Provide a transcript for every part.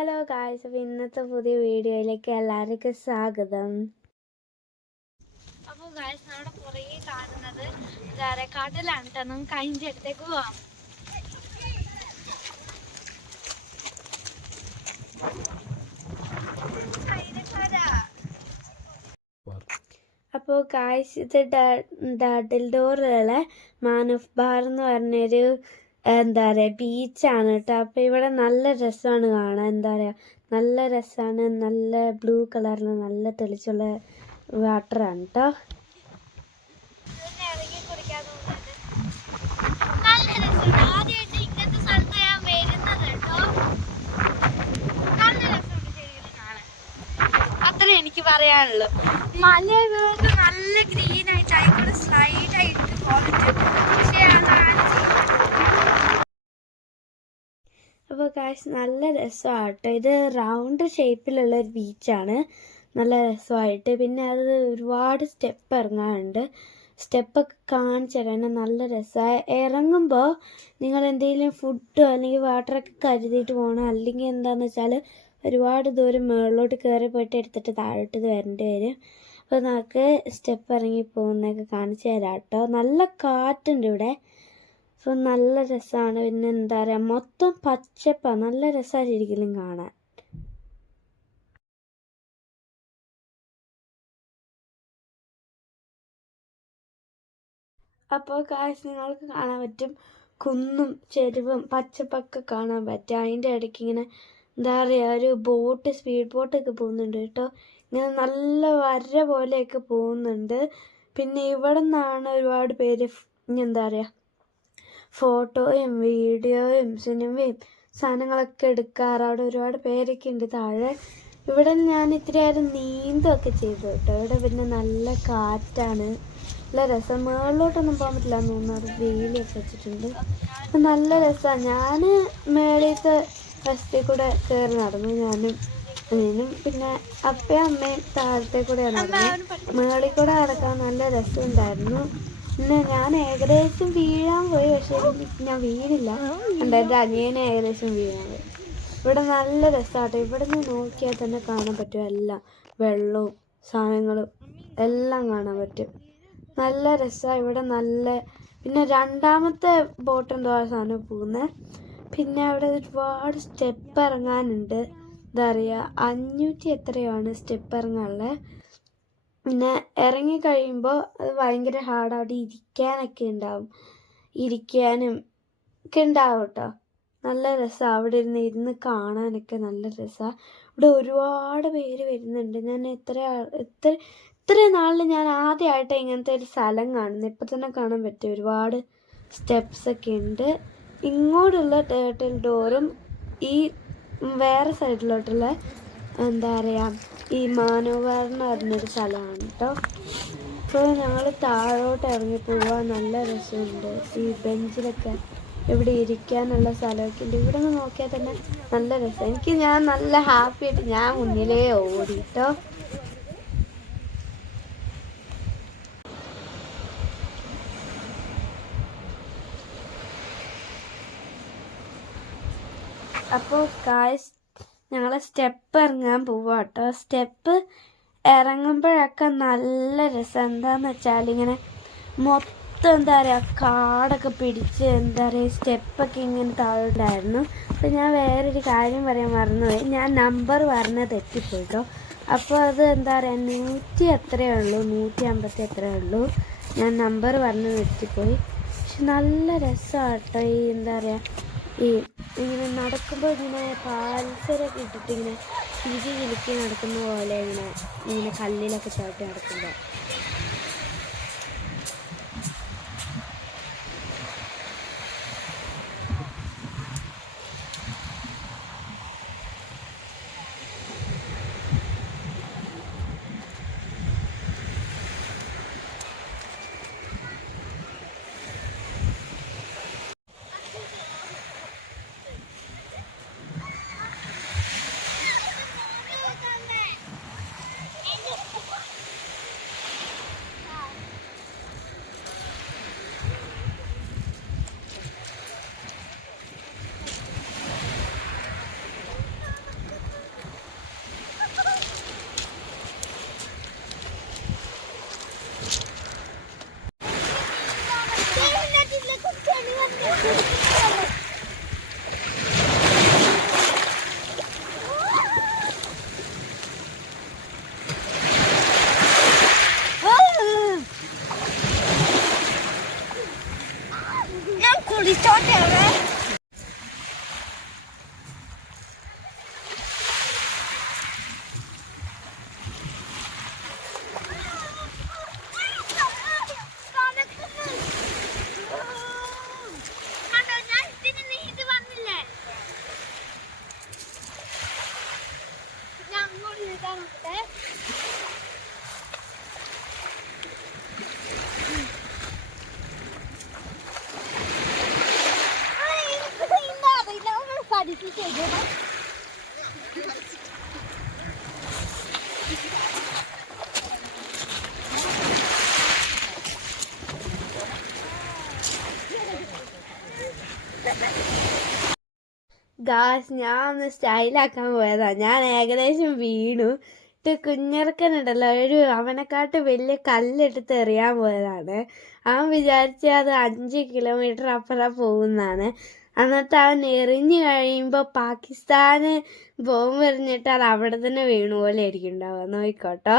Hello guys, അപ്പോൾ ഇന്നത്തെ പുതിയ വീഡിയോയിലേക്ക് എല്ലാവർക്കും സ്വാഗതം. അപ്പോൾ ഗായ്സ്, നമ്മുടെ പുറകെ കാണുന്നത് കാട്ടിലാണ് കേട്ടോ. നമുക്ക് അതിൻ്റെ അടുത്തേക്ക് പോവാം. അപ്പോൾ ഗായ്സ്, ഇത് ഡഡിൽ ഡോറുള്ള മാൻ ഓഫ് ബാർ എന്ന് പറഞ്ഞൊരു ബീച്ചാണ് കേട്ടോ. അപ്പോൾ ഇവിടെ നല്ല രസമാണ് കാണാൻ. നല്ല രസമാണ്. നല്ല ബ്ലൂ കളറിൽ നല്ല തെളിച്ചുള്ള വാട്ടറാണ് കേട്ടോ. അത്രേ എനിക്ക് പറയാനുള്ളൂ. മല നല്ല ഗ്രീൻ ആയിട്ട് ആയിക്കോട്ടെ സ്ലൈഡ് ആയിട്ട് പക്ഷേ അപ്പോൾ കാശ് നല്ല രസമാട്ടോ. ഇത് റൗണ്ട് ഷേപ്പിലുള്ളൊരു ബീച്ചാണ്. നല്ല രസമായിട്ട് പിന്നെ അത് ഒരുപാട് സ്റ്റെപ്പ് ഇറങ്ങാനുണ്ട്. സ്റ്റെപ്പൊക്കെ കാണിച്ചു തരാൻ നല്ല രസമാണ്. ഇറങ്ങുമ്പോൾ നിങ്ങൾ എന്തെങ്കിലും ഫുഡോ അല്ലെങ്കിൽ വാട്ടറൊക്കെ കരുതിയിട്ട് പോകണം. അല്ലെങ്കിൽ എന്താണെന്ന് വെച്ചാൽ ഒരുപാട് ദൂരം മുകളിലോട്ട് കയറി പോയിട്ട് എടുത്തിട്ട് താഴോട്ട് വരേണ്ടി വരും. അപ്പോൾ നമുക്ക് സ്റ്റെപ്പ് ഇറങ്ങി പോകുന്നതൊക്കെ കാണിച്ചു തരാം കേട്ടോ. നല്ല കാറ്റുണ്ട് ഇവിടെ. അപ്പോൾ നല്ല രസമാണ്. പിന്നെ മൊത്തം പച്ചപ്പാണ്. നല്ല രസമാണ് ശരിക്കും കാണാൻ. അപ്പോൾ കാശ് നിങ്ങൾക്ക് കാണാൻ പറ്റും കുന്നും ചെരുവും പച്ചപ്പൊക്കെ കാണാൻ പറ്റും. അതിൻ്റെ ഇടയ്ക്ക് ഇങ്ങനെ ഒരു ബോട്ട്, സ്പീഡ് ബോട്ടൊക്കെ പോകുന്നുണ്ട് കേട്ടോ. ഇങ്ങനെ നല്ല വര പോലെയൊക്കെ പോകുന്നുണ്ട്. പിന്നെ ഇവിടെ നിന്നാണ് ഒരുപാട് പേര് ഫോട്ടോയും വീഡിയോയും സിനിമയും സാധനങ്ങളൊക്കെ എടുക്കാറ്. അവിടെ ഒരുപാട് പേരൊക്കെ ഉണ്ട് താഴെ. ഇവിടെ ഞാൻ ഇത്തിരി നേരം നീന്തൊക്കെ ചെയ്തു കേട്ടോ. ഇവിടെ പിന്നെ നല്ല കാറ്റാണ്. നല്ല രസം. മുകളിലോട്ടൊന്നും പോകാൻ പറ്റില്ല എന്ന് തോന്നുന്നു. അത് വെയിലൊക്കെ വെച്ചിട്ടുണ്ട്. അപ്പം നല്ല രസമാണ്. ഞാൻ മേളത്തെ വശത്തിൽ കൂടെ കയറി നടന്നു. ഞാനും പിന്നെ അപ്പയും അമ്മയും താഴത്തെ കൂടെയാണ് നടന്നത്. മേളിൽ കൂടെ നടക്കാൻ നല്ല രസമുണ്ടായിരുന്നു. പിന്നെ ഞാൻ ഏകദേശം വീഴാൻ പോയി. പക്ഷേ ഞാൻ വീണില്ല. എൻ്റെ അനിയനെ ഏകദേശം വീഴാൻ പോയി. ഇവിടെ നല്ല രസമാട്ടോ. ഇവിടെ നിന്ന് നോക്കിയാൽ തന്നെ കാണാൻ പറ്റും. എല്ലാം വെള്ളവും സാധനങ്ങളും എല്ലാം കാണാൻ പറ്റും. നല്ല രസമാണ് ഇവിടെ. പിന്നെ രണ്ടാമത്തെ ബോട്ട് എന്തോ സാധനം പോകുന്നത്. പിന്നെ അവിടെ ഒരുപാട് സ്റ്റെപ്പ് ഇറങ്ങാനുണ്ട്. 500 എത്രയാണ് സ്റ്റെപ്പ് ഇറങ്ങാനുള്ളത്. പിന്നെ ഇറങ്ങിക്കഴിയുമ്പോൾ അത് ഭയങ്കര ഹാർഡ്. അവിടെ ഇരിക്കാനൊക്കെ ഉണ്ടാവും. ഇരിക്കാനും ഒക്കെ ഉണ്ടാവും കേട്ടോ. നല്ല രസമാണ്. അവിടെ ഇരുന്ന് കാണാനൊക്കെ നല്ല രസമാണ്. ഇവിടെ ഒരുപാട് പേര് വരുന്നുണ്ട്. ഞാൻ ഇത്ര നാളിൽ ഞാൻ ആദ്യമായിട്ട് ഇങ്ങനത്തെ ഒരു സ്ഥലം കാണുന്നത്. ഇപ്പം തന്നെ കാണാൻ പറ്റും. ഒരുപാട് സ്റ്റെപ്സൊക്കെ ഉണ്ട്. ഇങ്ങോട്ടുള്ള ടേർട്ടിൽ ഡോറും ഈ വേറെ സൈഡിലോട്ടുള്ള ഈ മാനോവാർന്ന് പറഞ്ഞൊരു സ്ഥലമാണ് കേട്ടോ. അപ്പോൾ ഞങ്ങൾ താഴോട്ട് ഇറങ്ങി പോവാൻ നല്ല രസമുണ്ട്. ഈ ബെഞ്ചിലൊക്കെ ഇവിടെ ഇരിക്കാനുള്ള സ്ഥലമൊക്കെ ഉണ്ട്. ഇവിടെ നിന്ന് നോക്കിയാൽ തന്നെ നല്ല രസം. ഞാൻ നല്ല ഹാപ്പി ആയിട്ട് ഞാൻ മുന്നിലേ ഓടി കേട്ടോ. അപ്പോൾ ഗായ്സ്, ഞങ്ങൾ സ്റ്റെപ്പ് ഇറങ്ങാൻ പോവാ കേട്ടോ. സ്റ്റെപ്പ് ഇറങ്ങുമ്പോഴൊക്കെ നല്ല രസം. എന്താന്ന് വെച്ചാൽ ഇങ്ങനെ മൊത്തം കാടൊക്കെ പിടിച്ച് സ്റ്റെപ്പൊക്കെ ഇങ്ങനെ താഴോട്ടായിരുന്നു. അപ്പോൾ ഞാൻ വേറൊരു കാര്യം പറയാൻ മറന്നുപോയി. ഞാൻ നമ്പർ പറഞ്ഞത് തെറ്റിപ്പോയിട്ടോ. അപ്പോൾ അത് 100 എത്രയേ ഉള്ളൂ, 150 എത്രയേ ഉള്ളൂ. ഞാൻ നമ്പർ പറഞ്ഞ് തെറ്റിപ്പോയി. പക്ഷെ നല്ല രസമാണ് കേട്ടോ. ഇങ്ങനെ നടക്കുമ്പോൾ ഇങ്ങനെ പാൽസരൊക്കെ ഇട്ടിട്ട് ഇങ്ങനെ ചിരിക്കി നടക്കുന്ന പോലെ ഇങ്ങനെ കല്ലിലൊക്കെ ചവിട്ടി നടക്കുമ്പോൾ ഗായ്സ്, ഞാൻ ഒന്ന് സ്റ്റൈലാക്കാൻ പോയതാ. ഞാൻ ഏകദേശം വീണു. കുഞ്ഞിറക്കനുണ്ടല്ലോ, അവനെക്കാട്ട് വലിയ കല്ലെടുത്ത് എറിയാൻ പോയതാണ്. അവൻ വിചാരിച്ച അത് 5 കിലോമീറ്റർ അപ്പുറം പോകുന്നതാണ്. എന്നിട്ട് അവൻ എറിഞ്ഞു കഴിയുമ്പോൾ പാകിസ്ഥാന് ബോംബ് എറിഞ്ഞിട്ട് അത് അവിടെ തന്നെ വീണു പോലെ ആയിരിക്കും ഉണ്ടാവുക. നോക്കിക്കോട്ടോ.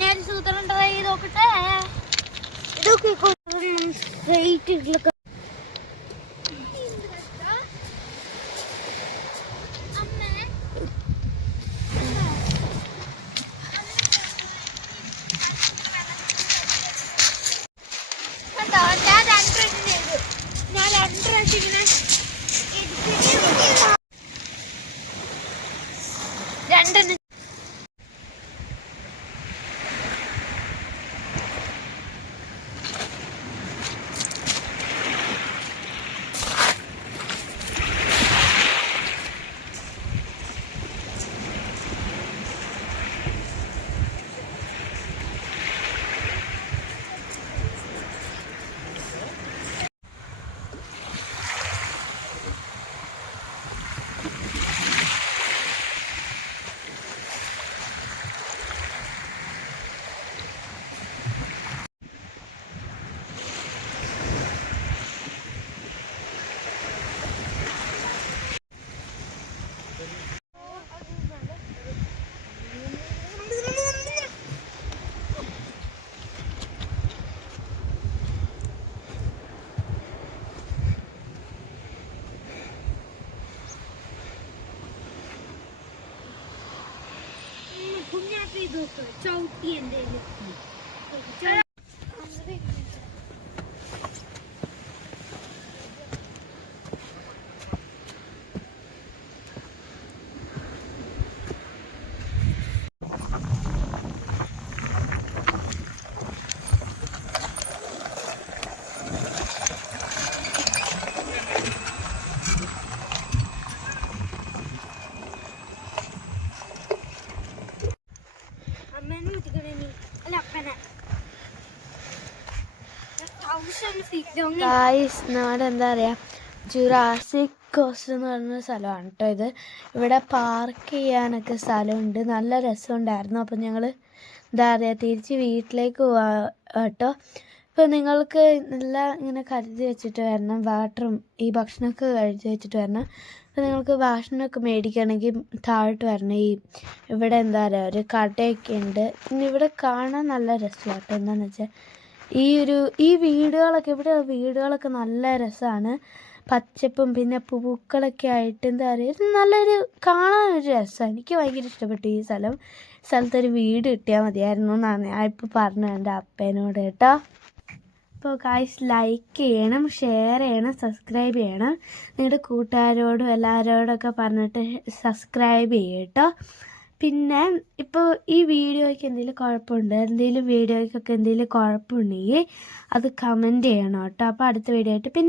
ഞാൻ സൂത്രം ട്രൈ ചെയ്ത് നോക്കട്ടെ. ഇതൊക്കെ രണ്ടെണ്ണം ചവിട്ടി എന്തേലും നാട് എന്താ പറയുക, ജുറാസിക് കോസ്റ്റ് എന്ന് പറയുന്ന സ്ഥലമാണ് കേട്ടോ ഇത്. ഇവിടെ പാർക്ക് ചെയ്യാനൊക്കെ സ്ഥലമുണ്ട്, നല്ല രസമുണ്ടായിരുന്നു. അപ്പം ഞങ്ങൾ എന്താ പറയുക തിരിച്ച് വീട്ടിലേക്ക് പോവാ കേട്ടോ. ഇപ്പോൾ നിങ്ങൾക്ക് എല്ലാം ഇങ്ങനെ കരുതി വെച്ചിട്ട് വരണം, വാട്ടറും ഈ ഭക്ഷണമൊക്കെ കരുതി വെച്ചിട്ട് വരണം. അപ്പോൾ നിങ്ങൾക്ക് ഭക്ഷണമൊക്കെ മേടിക്കുകയാണെങ്കിൽ താഴോട്ട് വരണം. ഇവിടെ എന്താ പറയുക ഒരു കടയൊക്കെ ഉണ്ട്. പിന്നെ ഇവിടെ കാണാൻ നല്ല രസമാണ് കേട്ടോ. എന്താണെന്ന് വെച്ചാൽ ഈ വീടുകളൊക്കെ നല്ല രസമാണ്. പച്ചപ്പും പിന്നെ പൂക്കളൊക്കെ ആയിട്ട് എന്താ പറയുക നല്ലൊരു കാണാനൊരു രസമാണ്. എനിക്ക് ഭയങ്കര ഇഷ്ടപ്പെട്ടു ഈ സ്ഥലത്തൊരു വീട് കിട്ടിയാൽ മതിയായിരുന്നു എന്നാണ് ഞാൻ ഇപ്പോൾ പറഞ്ഞത് എൻ്റെ അപ്പേനോട് കേട്ടോ. അപ്പോൾ ഗായ്സ്, ലൈക്ക് ചെയ്യണം, ഷെയർ ചെയ്യണം, സബ്സ്ക്രൈബ് ചെയ്യണം. നിങ്ങളുടെ കൂട്ടുകാരോടും എല്ലാവരോടൊക്കെ പറഞ്ഞിട്ട് സബ്സ്ക്രൈബ് ചെയ്യും കേട്ടോ. പിന്നെ ഇപ്പോൾ ഈ വീഡിയോയ്ക്ക് എന്തെങ്കിലും വീഡിയോയ്ക്കൊക്കെ എന്തെങ്കിലും കുഴപ്പമുണ്ടെങ്കിൽ അത് കമൻറ്റ് ചെയ്യണം കേട്ടോ. അപ്പോൾ അടുത്ത വീഡിയോ ആയിട്ട് പിന്നെ